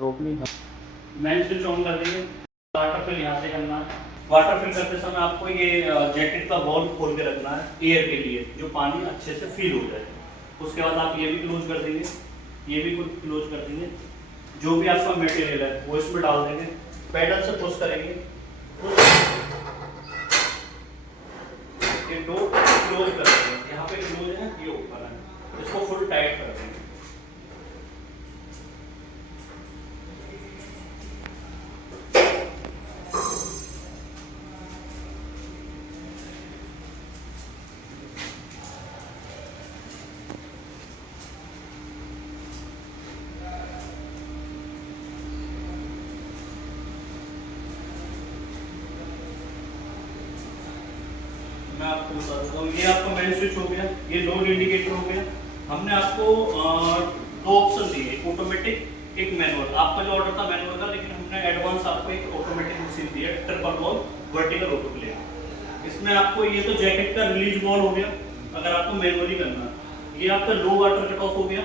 रोकनी है। Main switch on कर देंगे। वाटर फिल यहाँ से करना है। वाटर फिल करते समय आपको ये जैकेट का वॉल्व खोल के रखना है एयर के लिए, जो पानी अच्छे से फिल हो जाए। उसके बाद आप ये भी क्लोज कर देंगे, ये भी क्लोज कर देंगे। जो भी आपका मटेरियल है वो इसमें डाल देंगे, पैडल से पुश करेंगे, ये डोर क्लोज कर देंगे। यहाँ पे क्लोज है, ये ओपन है, इसको फुल टाइट कर देंगे। मैं आपको बता देता हूँ, ये आपका मेन स्विच हो गया, ये लोड इंडिकेटर हो गया। हमने आपको दो ऑप्शन दिए, एक ऑटोमेटिक एक मैनुअल। आपका जो ऑर्डर था मैनुअल का, लेकिन हमने एडवांस आपको एक ऑटोमेटिक मशीन दी है, ट्रिपल वॉल वर्टिकल ऑटोक्लेव। इसमें आपको ये तो जैकेट का रिलीज वॉल हो गया अगर आपको मैनुअली करना है। ये आपका लो वाटर कट ऑफ हो गया,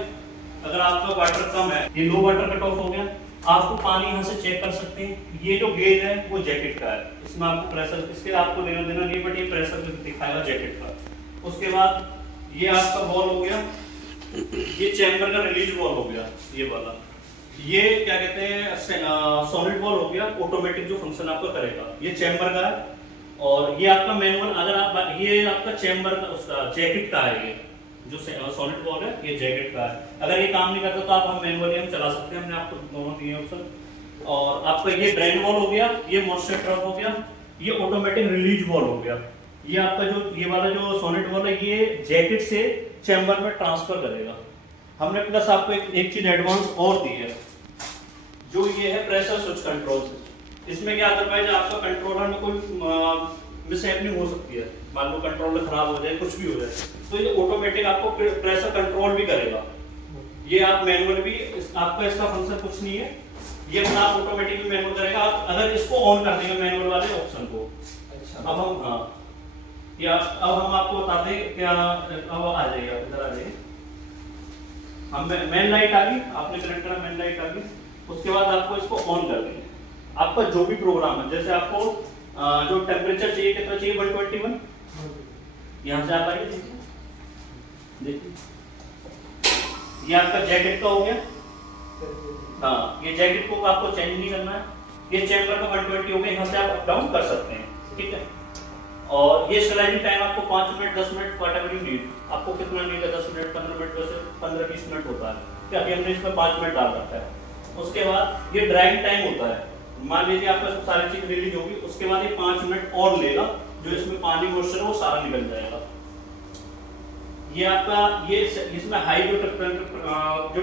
अगर आपका वाटर कम है ये लो वाटर कट ऑफ हो गया। आपको पानी यहाँ से चेक कर सकते हैं। ये जो गेज है वो जैकेट का है, इसमें आपको प्रेशर, इसके आपको लेना देना नहीं, बट ये प्रेशर दिखाएगा जैकेट का। उसके बाद ये आपका बॉल हो गया, ये चैम्बर का रिलीज बॉल हो गया, ये वाला। ये क्या कहते हैं, सॉलिड बॉल हो गया, ऑटोमेटिक जो फंक्शन आपका करेगा। ये चैम्बर का है, और ये आपका मैनुअल। अगर आप ये आपका चैम्बर का उसका जैकेट का है, ये जो सॉलिड बॉल है ये जैकेट का है। अगर ये काम नहीं करता तो आप हम मैनुअली हम चला सकते हैं, हमने आपको दोनों दिए ऑप्शन। और आपका ये ड्रेन वॉल हो गया, ये मॉइस्चर ट्रैप हो गया, ये ऑटोमेटिक रिलीज वॉल हो गया। ये आपका जो ये वाला जो सॉलिड वॉल है ये जैकेट से चैम्बर में ट्रांसफर करेगा। हमने प्लस आपको एक चीज एडवांस और दी है, जो ये है प्रेशर स्विच कंट्रोल। इसमें क्या अदरवाइज आपका कंट्रोलर में कोई मिसहैपनिंग हो सकती है, मान लो कंट्रोलर खराब हो जाए, कुछ भी हो जाए, तो ये ऑटोमेटिक आपको प्रेशर कंट्रोल भी करेगा। ये आप मैनुअल भी आपका इसका फंक्शन कुछ नहीं है, ये अपना आप ऑटोमेटिक भी मैनुअल करेगा। आप अगर इसको ऑन कर देंगे मैनुअल वाले ऑप्शन को, अच्छा। अब हम या अब हम आपको बताते हैं क्या। अब आ जाइए, आप इधर आ जाइए। हम मेन लाइट आ गई, आपने कनेक्ट करा, मेन लाइट आ गई। उसके बाद आपको इसको ऑन कर देंगे। आपका जो भी प्रोग्राम है, जैसे आपको जो टेम्परेचर चाहिए कितना चाहिए, 121, यहाँ से आप आइए, देखिए ये आपका जैकेट का हो गया। हाँ, ये जैकेट को आपको चेंज नहीं करना है। ये चैम्बर का 120 हो गया, यहाँ से आप अप डाउन कर सकते हैं, ठीक है। और ये स्टलाइजिंग टाइम आपको 5 minute 10 minute whatever you need, आपको कितना नीड है, 10 मिनट 15 मिनट, वैसे 15-20 मिनट होता है, क्या अभी हमने इसमें 5 मिनट डाल रखा है। उसके बाद ये ड्राइंग टाइम होता है, मान लीजिए आपका सारी चीज रिलीज होगी, उसके बाद ये 5 मिनट और लेगा, जो इसमें पानी मॉइस्चर है वो सारा निकल जाएगा। ये आपका ये इसमें हाई जो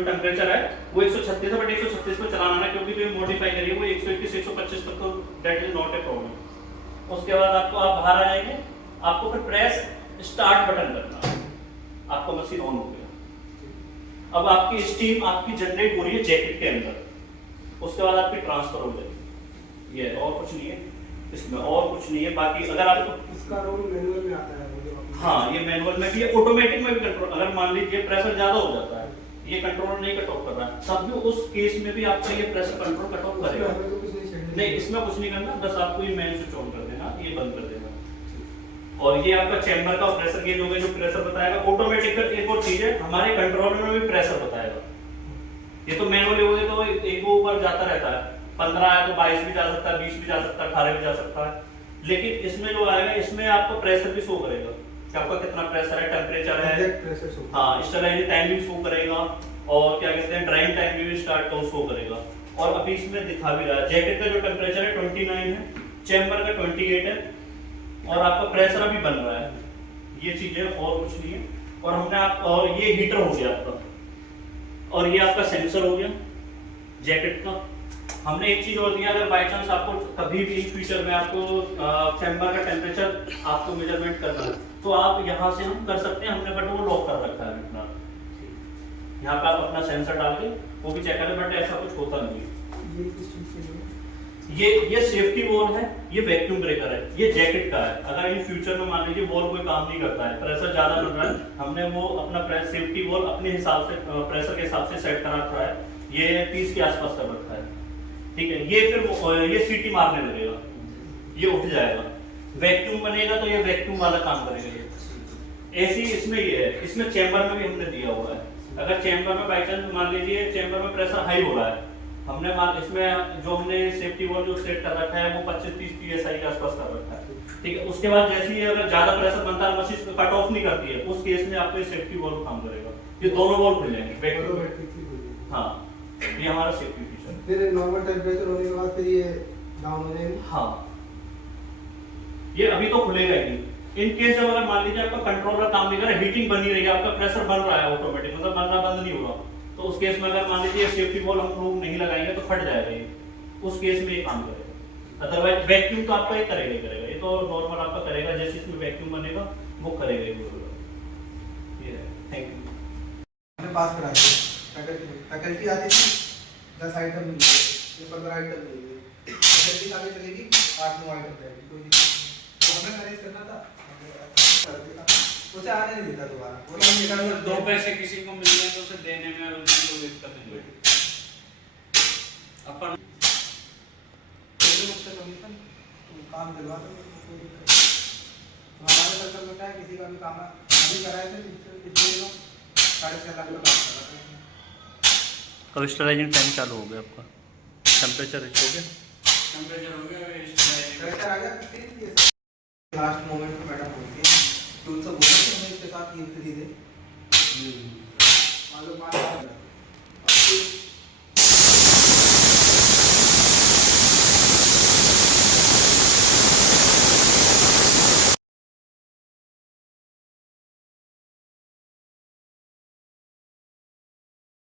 टेम्परेचर है वो 136 है, बट 136 पे चलाना है, क्योंकि जो ये मॉडिफाई करिए वो 121 125 तक, तो that is not a problem. उसके बाद आपको आप बाहर आ जाएंगे, आपको फिर प्रेस स्टार्ट बटन करना है, आपका मशीन ऑन हो गया। अब आपकी स्टीम आपकी जनरेट हो रही है जैकेट के अंदर, उसके बाद आपकी ट्रांसफर हो जाएगी। ये और कुछ नहीं है इसमें, और कुछ नहीं है। बाकी अगर आपको इसका रोल मैनुअल में आता है, हाँ, ये मैनुअल में भी है, ऑटोमेटिक में भी कंट्रोल। अगर मान लीजिए प्रेशर ज्यादा हो जाता है, ये कंट्रोल नहीं कट ऑफ कर रहा है, तब भी उस केस में भी आपका ये प्रेशर कंट्रोल कट ऑफ करेगा। नहीं, इसमें कुछ नहीं करना, बस आपको ये मेन स्विच ऑन कर देना, ये बंद कर देना। और ये आपका चैम्बर का प्रेशर गेज हो गया, जो प्रेशर बताएगा ऑटोमेटिक। एक और चीज है, हमारे कंट्रोलर में भी प्रेशर बताएगा। ये तो मैनुअली हो गए तो एक वो ऊपर जाता रहता है, 15 है तो 22 भी जा सकता है, 20 भी जा सकता है, 18 भी जा सकता है। लेकिन इसमें जो आएगा, इसमें आपको प्रेशर भी शो करेगा कि आपका कितना प्रेशर है, टेम्परेचर है, हाँ, स्टलाइजिंग टाइम भी शो करेगा, और क्या कहते हैं ड्राइंग टाइम भी स्टार्ट तो शो करेगा। और अभी इसमें दिखा भी रहा है, जैकेट का जो टेम्परेचर है 29 है, चैम्बर का 28 है, और आपका प्रेशर अभी बन रहा है। ये चीजें और कुछ नहीं है। और हमने आप, और ये हीटर हो गया आपका, और ये आपका सेंसर हो गया जैकेट का। हमने एक चीज और दिया, अगर बाय चांस आपको कभी भी फ्यूचर में आपको चैम्बर का टेम्परेचर आपको मेजरमेंट करना है, तो आप यहाँ से हम कर सकते हैं। हमने बट वो लॉक कर रखा है अपना, यहाँ पे आप अपना सेंसर डाल के वो भी चेक करें, बट ऐसा कुछ होता नहीं है। ये सेफ्टी वॉल है, ये वैक्यूम ब्रेकर है, ये जैकेट का है। अगर इन फ्यूचर में मान लीजिए वॉल कोई काम नहीं करता है, प्रेशर ज्यादा बन रहा है, हमने वो अपना सेफ्टी वॉल अपने हिसाब से प्रेशर के हिसाब से सेट करा रखा है। ये 30 के आसपास कर रखा है, ठीक है। ये फिर ये सीटी मारने लगेगा, ये उठ जाएगा, वैक्यूम बनेगा तो ये वैक्यूम वाला काम करेगा। ये ऐसी इसमें ये है, इसमें चैम्बर में भी हमने दिया हुआ है। अगर चैम्बर में बाई चांस मान लीजिए चैम्बर में प्रेशर हाई हो रहा है, हमने इसमें जो हमने सेफ्टी वॉल्व जो सेट कर रखा है वो 25-30 psi के आसपास कर रखा है, ठीक है। उसके बाद जैसे ही अगर ज्यादा प्रेशर बनता है मशीन कट ऑफ नहीं करती है, उस केस में आपको ये सेफ्टी वॉल्व काम करेगा। ये दोनों वॉल्व खुल जाएंगे। हाँ, ये हमारा सेफ्टी फीचर। फिर नॉर्मल टेम्परेचर होने के बाद फिर ये डाउन हो जाएगा। हाँ, ये अभी तो खुलेगा ही नहीं। इन केस जब अगर मान लीजिए आपका कंट्रोलर काम नहीं कर रहा, हीटिंग बनी रही है, आपका प्रेशर बन रहा है ऑटोमेटिक, मतलब बनना बंद नहीं हो रहा, तो उस केस में अगर मान लीजिए सेफ्टी वॉल्व हम लोग नहीं लगाएंगे तो फट जाएगा ये, उस केस में ये काम करेगा। अदरवाइज वैक्यूम तो आपका ये करेगा ही करेगा, ये तो नॉर्मल आपका करेगा, जैसे इसमें वैक्यूम बनेगा वो करेगा ही। ये है। Thank you. हमने पास करा दिया, फैकल्टी आती थी 10 आइटम मिल गए, ये 15 आइटम मिल गए, फैकल्टी आगे चलेगी 8-9 आइटम रहेगी, कोई दिक्कत नहीं। तो हमें मैनेज करना था, उसे आने नहीं देता दोबारा, अगर 2 पैसे किसी को मिल गए तो उसे देने में उनको दिक्कत नहीं होगी। अपन उससे कमीशन काम दिलवा दो, कोई दिक्कत नहीं। हमारे सर्कल में क्या है, किसी का भी काम अभी कराए थे इतने लोग 6.5 लाख का काम कर रहे हैं। अब स्टराइजिंग टाइम चालू हो गया आपका, टेम्परेचर हो गया, टेम्परेचर हो गया, करेक्टर आ गया। लास्ट मोमेंट पे मैडम बोलती है कि उनसे बोलो कि हमें इसके साथ ये फ्री दे, मालूम